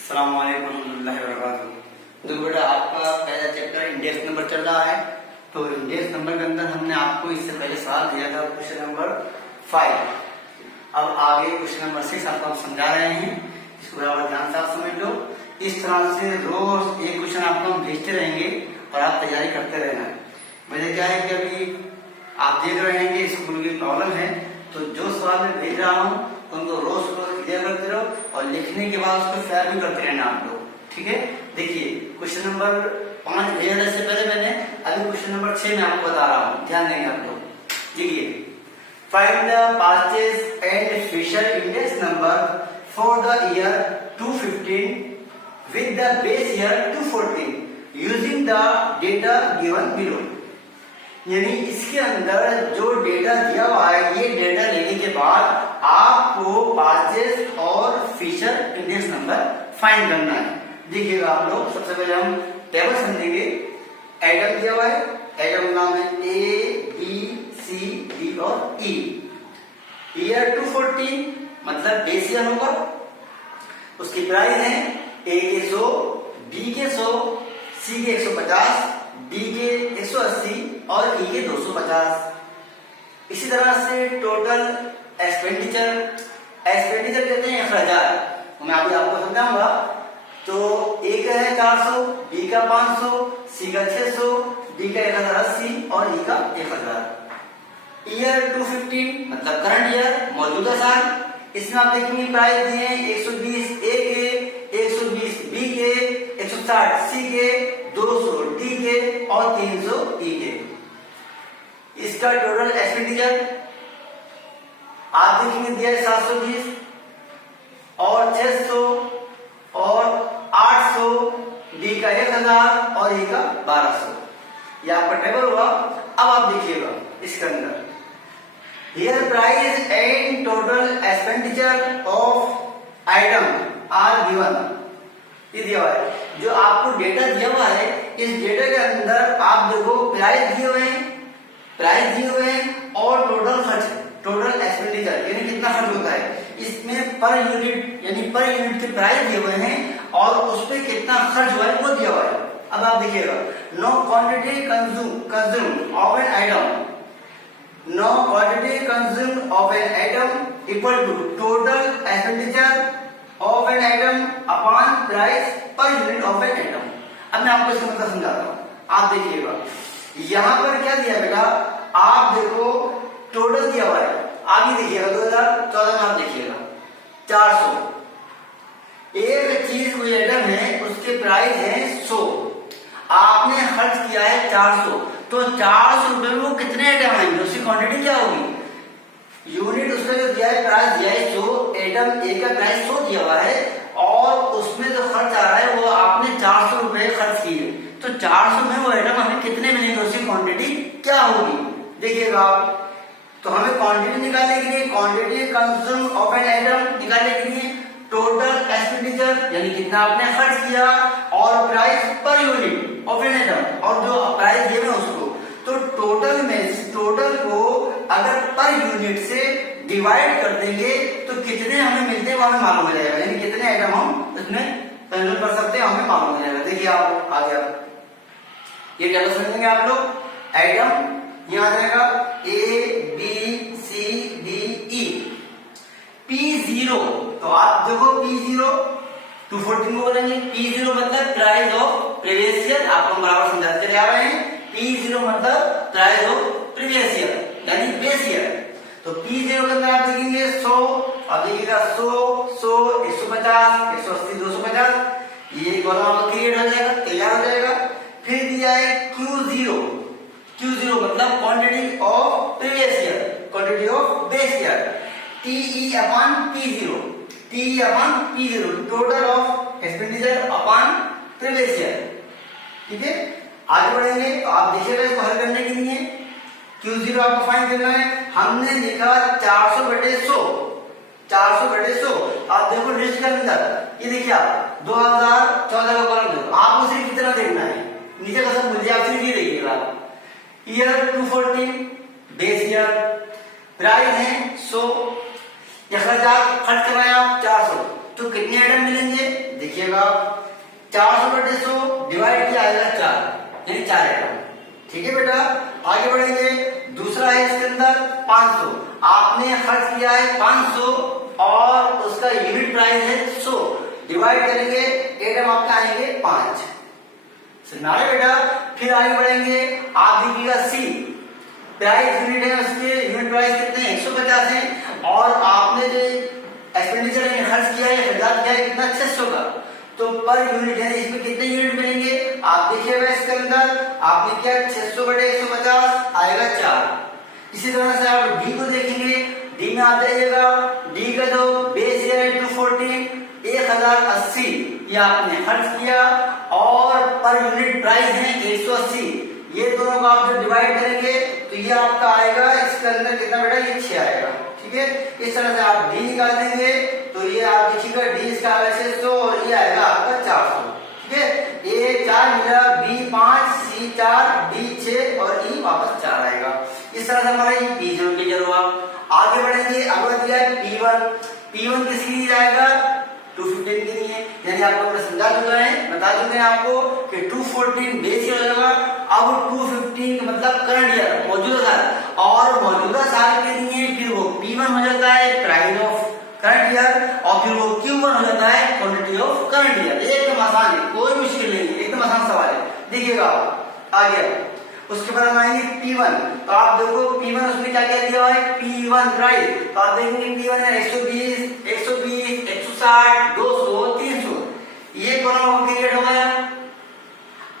अस्सलाम वालेकुम रहमतुल्लाहि व बरकातुहू। तो बेटा आपका पहला चैप्टर इंडेक्स नंबर चल रहा है। तो इंडेक्स नंबर के अंदर हमने आपको इससे पहले सवाल दिया था क्वेश्चन नंबर 5। अब आगे क्वेश्चन नंबर 6 आपको हम समझा रहे हैं, इसको बराबर ध्यान से आप समझ लो। इस तरह से रोज एक क्वेश्चन आपको हम भेजते रहेंगे और आप तैयारी करते रहना। वजह क्या है कि अभी आप देख रहे हैं कि स्कूल की प्रॉब्लम है, तो जो सवाल मैं भेज रहा हूँ उनको रोज क्लियर करते रहो और लिखने के बाद उसको फेयर भी करते रहना आप लोग, ठीक है। देखिए क्वेश्चन नंबर 5 भेजने से पहले मैंने अभी क्वेश्चन नंबर 6 में आपको बता रहा हूँ, ध्यान देंगे आप लोग। देखिए, find the purchase and Fisher index number for the year 2015 with the base year 2014 using the data given below। यानी इसके अंदर जो डेटा दिया हुआ है, ये डेटा लेने के बाद आपको परचेज और फिशर इंडेक्स नंबर फाइंड करना है। देखिएगा आप लोग, सबसे पहले हम टेबल समझेंगे। एटम दिया हुआ है, एटम नाम है ए बी सी डी और ई। ईयर 214 मतलब बेस ईयर होगा। उसकी प्राइस है ए के 100, बी के 100, सी के 150, डी के 180 और ई के 250। इसी तरह से टोटल एक्सपेंडिचर कहते हैं 1000। मैं अभी आपको समझाऊंगा। तो ए का है 400, बी का 500, सी का 600, डी का 1080 और ई का 1000। ईयर 215 मतलब करंट ईयर, मौजूदा साल। इसमें आप देखेंगे प्राइस दिए हैं 120 ए के, 120 बी के, 160 सी के, 200 डी के और 300 ई के। इसका टोटल एक्सपेंडिचर आप देखेंगे दिया है 720 और 600 और 800, डी का 1000 और ई का 1200। ये आपका टेबल हुआ। अब आप देखिएगा इसके अंदर Here price and total expenditure of item are given। ये दिया हुआ है, जो आपको डेटा दिया हुआ है, इस डेटा के अंदर आप देखो प्राइस दिए हुए हैं और टोटल खर्च, टोटल एक्सपेंडिचर यानी कितना खर्च होता है। इसमें पर यूनिट यानी पर यूनिट के प्राइस दिए हुए हैं और उस पर कितना खर्च हुआ है वो दिया हुआ है। अब आप देखिएगा, no quantity consume of an item, no quantity consumed of an atom equal to total expenditure of an atom upon price per unit of an atom। अब मैं आपको इसका मतलब समझाता हूँ। आप देखिएगा यहाँ पर क्या दिया बेटा, आप देखो टोटल दिया हुआ है। आप ही देखिएगा 2014 में आप देखिएगा 400। एक चीज कोई आइटम है, उसके प्राइस है 100, आपने खर्च किया है 400, तो 400 रुपए में वो कितने आइटम आएंगे, उसकी क्वांटिटी क्या होगी। यूनिट उसका जो दिया है, प्राइस दिया है 100, आइटम ए का प्राइस 100 दिया हुआ है और उसमें जो खर्च आ रहा है वो आपने 400 रुपए खर्च किए, तो 400 में वो आइटम हमें कितने मिलेंगे, उसकी क्वांटिटी क्या होगी। देखिएगा आप, तो हमें क्वांटिटी निकालने के लिए quantity consume of an item निकालने के लिए टोटल एक्सपेंडिचर यानी कितना आपने खर्च किया और price per unit of an item और जो प्राइस दिए हैं उसको, तो टोटल में टोटल को अगर पर यूनिट से डिवाइड कर देंगे तो कितने हमें मिलते हैं वो हमें मालूम हो जाएगा, यानी कितने आइटम हम इसमें कंज्यूम कर सकते हैं हमें मालूम हो जाएगा। देखिए आप आगे आप ये टेबल समझेंगे आप लोग। आइटम यहाँ आ जाएगा A B C D E. P0 तो आप देखो P0 214 को बोलेंगे। P0 मतलब प्राइस ऑफ प्रीवियस ईयर, आपको बराबर समझाते चले आ रहे हैं। P0 मतलब प्राइस ऑफ प्रीवियस ईयर यानी बेस ईयर। तो P0 के अंदर आप देखेंगे 100, अब देखिएगा 100, 150, 180, 250, ये कॉलम क्रिएट हो जाएगा, तैयार हो जाएगा। फिर दिया है Q0 मतलब quantity of previous year, quantity of base year. TE upon P0 total of expenditure upon previous year, ठीक है। आगे बढ़ेंगे तो आप देखिएगा इसको हल करने के लिए Q0 आपको फाइंड करना है। हमने लिखा 400 बटे 100, 400 बटे 100। आप देखो लिस्ट के अंदर ये देखिए आप 2014 का कॉलम देखो, आपको सिर्फ कितना देखना है, नीचे का सब मुझे आप सिर्फ ये देखिएगा। ईयर 214 बेस ईयर, प्राइस है 100, 1000 खर्च कर रहे हैं आप 400, तो कितने आइटम मिलेंगे देखिएगा। देखिएगा 400/100 डिवाइड किया आएगा 4, यानी 4 आइटम। ठीक है बेटा, आगे बढ़ेंगे। दूसरा है इसके अंदर 500, आपने खर्च किया है 500 और उसका यूनिट प्राइस है 100, डिवाइड करेंगे आइटम आपका आएंगे 5। सुनारे बेटा, फिर आगे बढ़ेंगे। आप देखिएगा सी, प्राइस यूनिट है, उसके यूनिट प्राइस कितने 150 है और आपने जो एक्सपेंडिचर खर्च किया है खर्च किया है कितना 600 का, तो पर यूनिट है इसमें कितने यूनिट मिलेंगे आप देखिएगा। इसके अंदर आपने क्या 600/150 आएगा 4। इसी तरह से आप डी को देखेंगे, डी में आ जाइएगा, डी का जो बेस ईयर है 214, 1080 ये आपने खर्च किया और पर यूनिट प्राइस है 180। ये दोनों को आप जो डिवाइड करेंगे तो ये आपका आएगा, इसके अंदर कितना बेटा ये 6 आएगा। ठीक है, इस तरह से आप डी निकाल देंगे तो ये आप देखिएगा डी इसका आएगा 600 और ये आएगा आपका 400। ठीक है, ए 4 मिला, बी 5, सी 4, डी 6 और ई वापस 4 आएगा। इस तरह से हमारा ये P0 की जरूरत। आगे बढ़ेंगे, अगला दिया है P1, P1 किसके लिए आएगा 215 के लिए, यानी आपको हमने समझा चुका है, बता चुके हैं आपको कि 214 बेस ईयर हो जाएगा। अब 215 का मतलब करंट ईयर, मौजूदा साल, और मौजूदा साल के लिए फिर वो P1 हो जाता है प्राइस ऑफ करंट ईयर और फिर वो Q1 हो जाता है क्वांटिटी ऑफ करंट ईयर। एकदम आसान है, कोई मुश्किल नहीं है, एकदम आसान सवाल है। देखिएगा आ गया। उसके बाद हम आएंगे P1, तो आप देखो P1 उसमें क्या क्या दिया हुआ है P1 प्राइस, तो आप देखेंगे P1 है 120, 120, 160, 200, 300, ये कॉलम क्रिएट हो गया।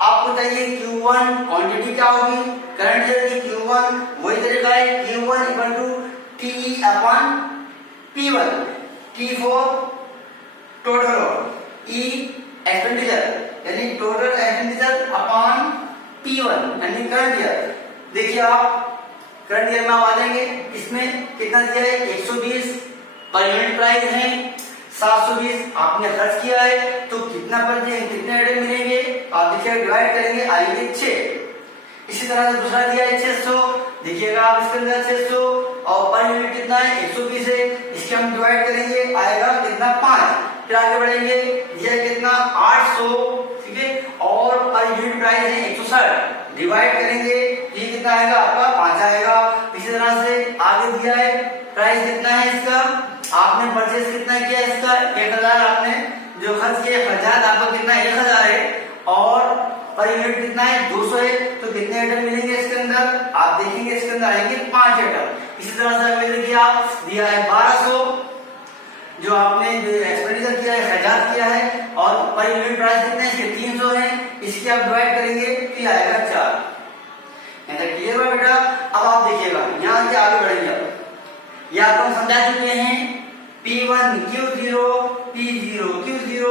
आपको चाहिए Q1 क्वांटिटी क्या होगी करंट ईयर की, Q1 वही तरीका है Q1 equal to T upon P1, T for total of E expenditure यानी टोटल एक्सपेंडिचर अपॉन P1 यानी करंट ईयर। देखिए आप करंट ईयर में आ जाएंगे, इसमें कितना दिया है 120, पर यूनिट प्राइस है 720, आपने खर्च किया है तो कितना पर कितने आइटम मिलेंगे आप देखिए डिवाइड करेंगे आएंगे 6। इसी तरह से दूसरा दिया है 600, देखिएगा आप इसके अंदर 600 और पर यूनिट कितना है 120 है, इसके हम डिवाइड करेंगे आएगा कितना 5। फिर आगे बढ़ेंगे, यह कितना 800, ठीक है, और पर यूनिट प्राइस है 160, डिवाइड करेंगे ये कितना आएगा आपका 5 आएगा। इसी तरह से आगे दिया है प्राइस कितना है इसका, आपने परचेज कितना किया इसका 1000, आपने जो खर्च किया खर्चात आपका कितना 1000 है और पर यूनिट कितना है 200 है, तो कितने आइटम मिलेंगे इसके अंदर आप देखेंगे इसके अंदर आएंगे 5 आइटम। इसी तरह से अगर देखिए आप दिया है 1200, जो आपने जो एक्सपेंडिचर किया है खर्चात किया है और पर यूनिट प्राइस कितने हैं इसके 300 है, इसके आप डिवाइड करेंगे तो आएगा 4। क्लियर हुआ बेटा। अब आप देखिएगा यहाँ से आगे बढ़ेंगे, ये आपको हम समझा चुके हैं P1 Q0, P0 Q0,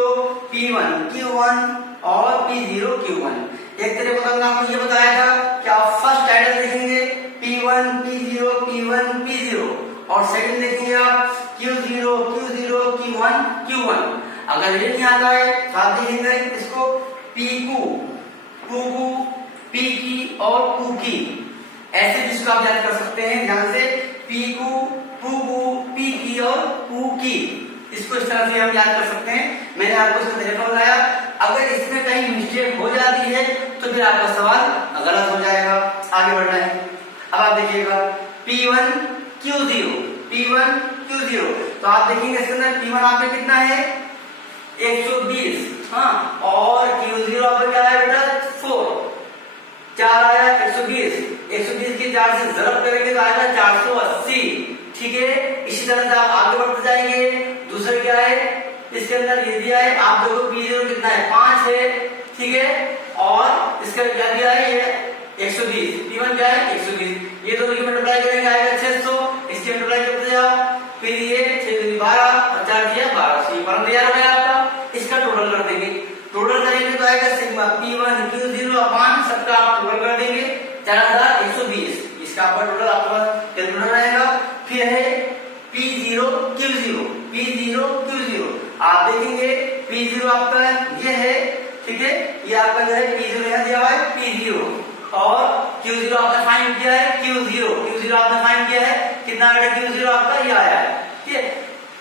P1 Q1 और P0 Q1। एक तरीके से आपको ये बताया था कि आप फर्स्ट आइटम देखेंगे P1 P0 P1 P0 और सेकंड देखेंगे आप Q0 Q0 Q1 Q1। अगर ये नहीं आता है तो आप देखेंगे इसको PQ QQ PQ और QQ, ऐसे जिसको आप याद कर सकते हैं ध्यान से PQ QQ PQ और QQ, इसको इस तरह से हम याद कर सकते हैं। मैंने आपको इसका तरीका बताया, अगर इसमें कहीं मिस्टेक हो जाती है तो फिर आपका सवाल गलत हो जाएगा। आगे बढ़ना है, अब आप देखिएगा P1 Q0 P1 Q0, तो आप देखेंगे इसके अंदर P1 आपका कितना है 120, हाँ, और Q0 आपका क्या है बेटा 4 आया 120 के 4 से ज़रब करेंगे तो आएगा 480, ठीक है। इसी तरह से आप आगे बढ़ते जाएंगे। दूसरा क्या है इसके अंदर ये दिया है, आप देखो P0 कितना है 5 है, ठीक है, और इसका क्या दिया है ये 120, P1 क्या है 120, ये दोनों की मल्टीप्लाई करेंगे आएगा 600, इसकी मल्टीप्लाई करते जाओ, फिर ये 6 12 और 4 दिया 1200, ये फॉर्म तैयार हो गया आपका। इसका टोटल कर देंगे, टोटल करेंगे तो आएगा सिग्मा P1 Q0 अपॉन सबका आप टोटल कर देंगे 4120, इसका आपका टोटल आपका कैलकुलेटर रहेगा। फिर है P0 Q0 आप देखेंगे P0 आपका ये है, ठीक है, ये आपका जो है P0 यहाँ दिया हुआ है P0 और Q0 आपने फाइंड किया है Q0 आपने फाइंड किया है कितना आया Q0 आपका ये आया है, ठीक है,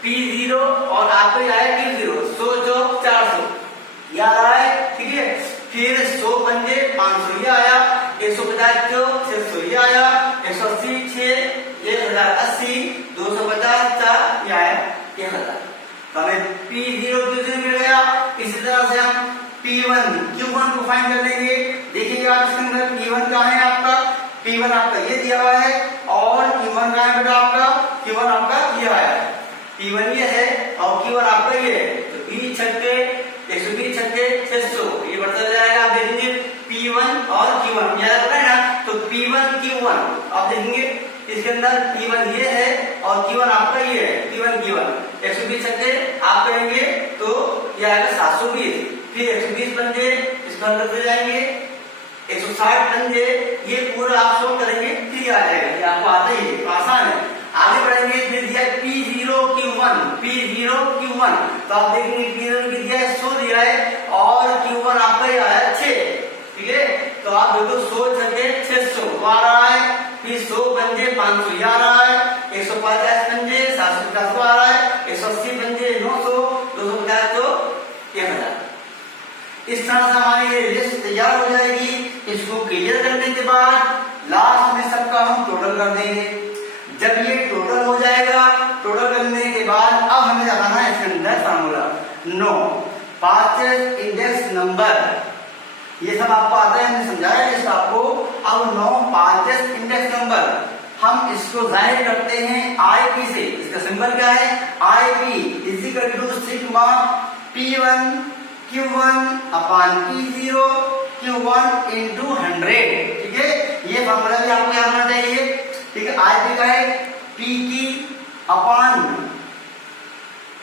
P0 और आपको ये आया Q0 100 400, ये आ रहा है, ठीक है। फिर 100 पंजे 500 ये आया, 150 जो 600 ये आया, 180 6 1080, 250 4 ये आया 1000। तो हमें P0 Q0 मिल गया। इसी तरह से हम P1 Q1 को फाइंड कर लेंगे। देखिए आप इसके अंदर P1 कहाँ है आपका, P1 आपका ये दिया हुआ है, और Q1 कहाँ है बेटा आपका, Q1 आपका ये आया है, P1 ये है और Q1 आपका ये है। तो 20 छक्के 120 छक्के 600 ये बढ़ता जाएगा। आप देखेंगे P1 और Q1 याद रखना है ना, तो P1 Q1 आप देखेंगे इसके अंदर P1 ये है और Q1 आपका ये है, P1 Q1 120 छक्के आप करेंगे तो ये आएगा 720, फिर 120 पंजे इसको अंदर से जाएंगे, 160 पंजे ये पूरा आप सोल्व करेंगे, फिर आ जाएगा, ये आपको आता ही है, आसान है। आगे बढ़ेंगे, फिर दिया P0 Q1, P0 Q1 तो आप देखेंगे P0 की दिया है 100 दिया है और Q1 आपका ये आया 6, ठीक है। तो आप देखो 100 छक्के 600 आ रहा है, फिर 100 पंजे 500 ये आ रहा है, 150 पंजे 750 आ रहा है, 180 पंजे 900, 250 तो 1000। इस तरह से हमारी ये लिस्ट तैयार हो जाएगी। इसको क्लियर करने के बाद लास्ट में सबका हम टोटल कर देंगे। जब ये टोटल हो जाएगा, टोटल करने के बाद अब हमें लगाना है इसके अंदर फार्मूला 9 पांचेस इंडेक्स नंबर, ये सब आपको आता है, हमने समझाया लिस्ट आपको। अब 9 पांचेस इंडेक्स नंबर हम इसको जाहिर करते हैं IP से। इसका सिंबल क्या है, IP equal to sigma P1 Q1 upon P0 Q1 into 100, ठीक है। ये फार्मूला भी आपको याद होना चाहिए, ठीक है। IP का है P की अपान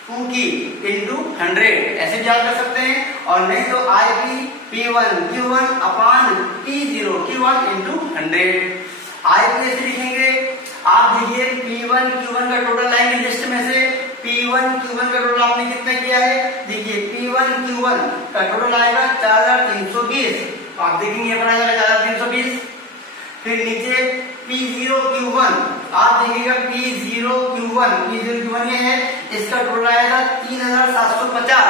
Q की इंटू 100, ऐसे भी याद कर सकते हैं, और नहीं तो IP P1 Q1 upon P0 Q1 into 100। IP ऐसे लिखेंगे, आप देखिए P1 Q1 का टोटल लाएंगे लिस्ट में से, P1 Q1 का टोटल आपने कितना किया है, देखिए P1 Q1 का टोटल आएगा 4320, आप देखेंगे ये बना जाएगा 4320। फिर नीचे P0 Q1 आप देखिएगा P0 Q1 ये है, इसका टोटल आएगा 3750,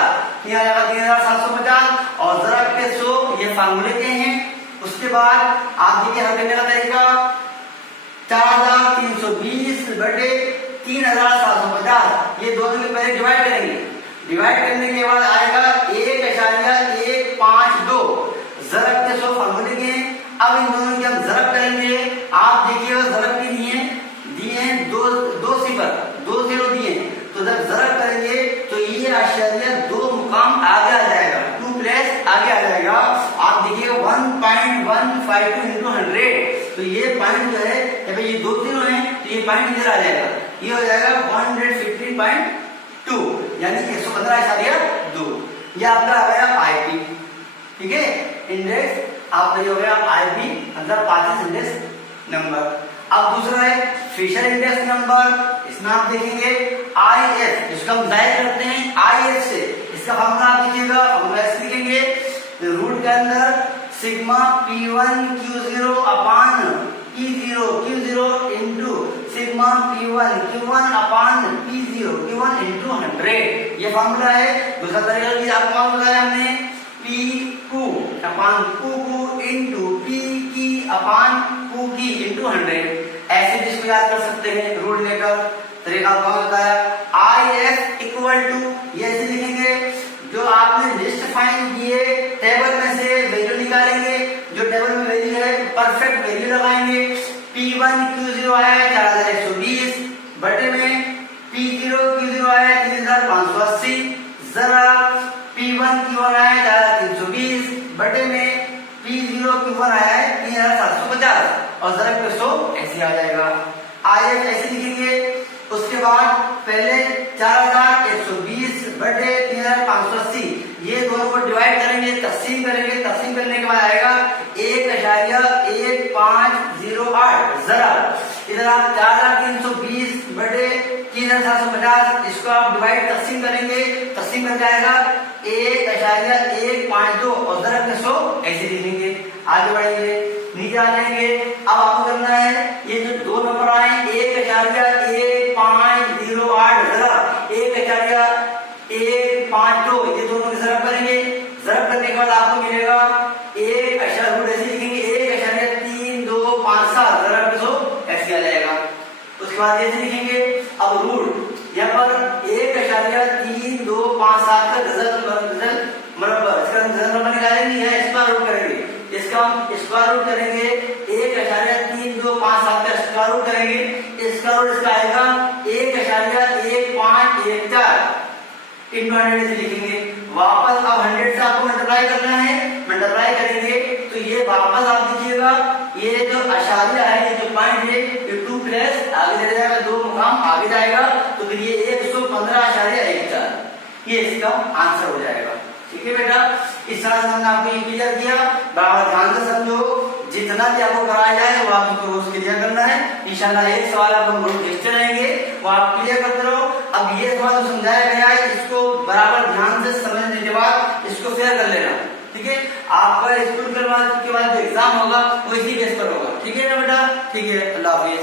ये आएगा 3750 और जरा के 100 ये फार्मूले के हैं। उसके बाद आप देखिए हल करने का तरीका 4320 बटे 3750, ये दोनों के पहले डिवाइड करेंगे, डिवाइड करने के बाद आएगा 1.152, ज़रब के 100 फार्मूले के। अब इन दोनों की हम ज़रब करेंगे, आप देखिएगा ज़रब के दिए हैं दो सिफर 2 0 दिए, तो जब ज़रब करेंगे तो ये आशारिया 2 मुकाम आगे आ जाएगा, 2 प्लेस आगे आ जाएगा। आप देखिए 1.152 इंटू 100, तो ये पॉइंट जो है ये 2 0 है, तो ये पॉइंट इधर आ जाएगा, ये हो जाएगा 150.2 यानी 115.2, ये आपका आ गया IP, ठीक है। इंडेक्स आपका ये हो गया IP मतलब पांचेस इंडेक्स नंबर। अब दूसरा है फिशर इंडेक्स नंबर, इसमें आप देखेंगे IF, इसको हम जाहिर करते हैं IF से। इसका फार्मूला आप देखिएगा, फार्मूला ऐसे लिखेंगे, रूट के अंदर सिग्मा P1 Q0 अपान P0 Q0 into sigma P1 Q1 upon P0 Q1 into 100, ये फार्मूला है। दूसरा तरीका भी आपको मालूम है, हमने PQ अपान QQ इंटू P की अपान Q की इंटू 100, ऐसे भी इसको याद कर सकते हैं रूट लेकर। तरीका कौन होता है, IF इक्वल टू, ये ऐसे लिखेंगे, जो आपने लिस्ट फाइंड किए टेबल में से वैल्यू निकालेंगे, जो टेबल में वैल्यू है परफेक्ट वैल्यू लगाएंगे। P1 Q0 आया है 4120 बटे में P0 Q0 आया है 3580, जरा P1 Q1 आया है 4320 बटे में P0 Q1 आया है 3750 और जरा 100 ऐसे आ जाएगा। IF ऐसे लिखेंगे, उसके बाद पहले 4120 बटे 3580, ये दोनों को डिवाइड करेंगे, तकसीम करेंगे, तकसीम करने के बाद आएगा 1.1508, जरा इधर आप 4320 बटे 3750, इसको आप डिवाइड तकसीम करेंगे, तकसीम करके आएगा 1.152 और जरा 100 ऐसे लिखेंगे। आगे बढ़ेंगे, नीचे आ जाएंगे। अब आपको करना है, ये जो 2 नंबर आए 1.1508 जरा 1.152, ये दोनों की जरा करेंगे, जरा उसके बाद ऐसे लिखेंगे। अब रूट यहाँ पर 1.3257 का डजन मरब्बा, इसका हम डजन मरब्बा निकालेंगे, यहाँ स्क्वायर रूट करेंगे, इसका हम स्क्वायर रूट करेंगे, 1.3257 का स्क्वायर रूट करेंगे, स्क्वायर रूट इसका आएगा 1.1514 इंटू 100 से लिखेंगे। वापस अब 100 से आपको मल्टीप्लाई करना है, मल्टीप्लाई करेंगे तो ये वापस आप दीजिएगा, ये जो आशारिया है, ये जो पॉइंट है, ये 2 प्लस आगे चले जाएगा, 2 मुकाम आगे जाएगा, तो फिर ये 115.14 ये इसका आंसर हो जाएगा। ठीक है बेटा, इस तरह से हमने आपको ये क्लियर किया। बराबर ध्यान से समझो, जितना भी आपको कराया जाए वो आपको रोज क्लियर करना है। इंशाल्लाह एक सवाल आप हम रोज देखते रहेंगे, वो आप क्लियर करते रहो। अब ये सवाल जो समझाया गया है, इसको बराबर ध्यान से समझने के बाद इसको शेयर कर लेना। ठीक है, आपका स्कूल के बाद जो एग्जाम होगा वो इसी बेस पर होगा। ठीक है ना बेटा, ठीक है, अल्लाह हाफिज।